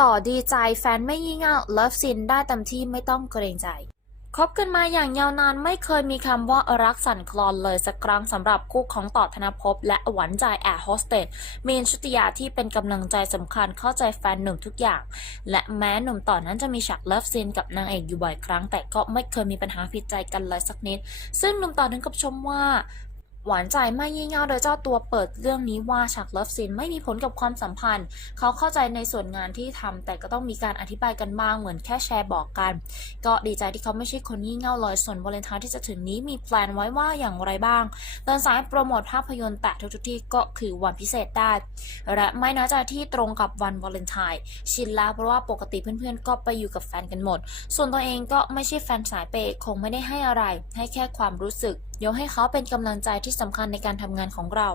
ต่อดีใจแฟนไม่ยี่เง่าเลิฟซินได้เต็มที่ไม่ต้องเกรงใจคบกันมาอย่างยาวนานไม่เคยมีคำว่ารักสั่นคลอนเลยสักครั้งสำหรับคู่ของต่อธนภพและหวานใจแอร์โฮสเตสมีนชุติยาที่เป็นกำลังใจสำคัญเข้าใจแฟนหนุ่มทุกอย่าง และแม้หนุ่มต่อนั้นจะมีฉากเลิฟซีนกับนางเอกอยู่บ่อยครั้ง แต่ก็ไม่เคยมีปัญหาผิดใจกันเลยสักนิด ซึ่งหนุ่มต่อถึงกับชมว่า หวานใจไม่ยี่เง่าโดยเจ้าตัวเปิดเรื่องนี้ว่าฉากเลิฟซีนไม่มีผลกับความสัมพันธ์ เขาเข้าใจในส่วนงานที่ทำแต่ก็ต้องมีการอธิบายกันบ้างเหมือนแค่แชร์บอกกัน ก็ดีใจที่เขาไม่ใช่คนงี่เง่าเลยส่วนวาเลนไทน์ที่จะถึงนี้มีแพลนไว้ว่าอย่างไรบ้างเดินสายโปรโมทภาพยนตร์แต่ทุกที่ก็คือวันพิเศษได้ และไม่น้อยใจที่ตรงกับวันวาเลนไทน์ชินแล้วเพราะว่าปกติเพื่อนๆ ก็ไปอยู่กับแฟนกันหมด ส่วนตัวเองก็ไม่ใช่แฟนสายเปย์คงไม่ได้ให้อะไร ให้แค่ความรู้สึก ยกให้เขาเป็นกำลังใจที่สำคัญในการทำงานของเรา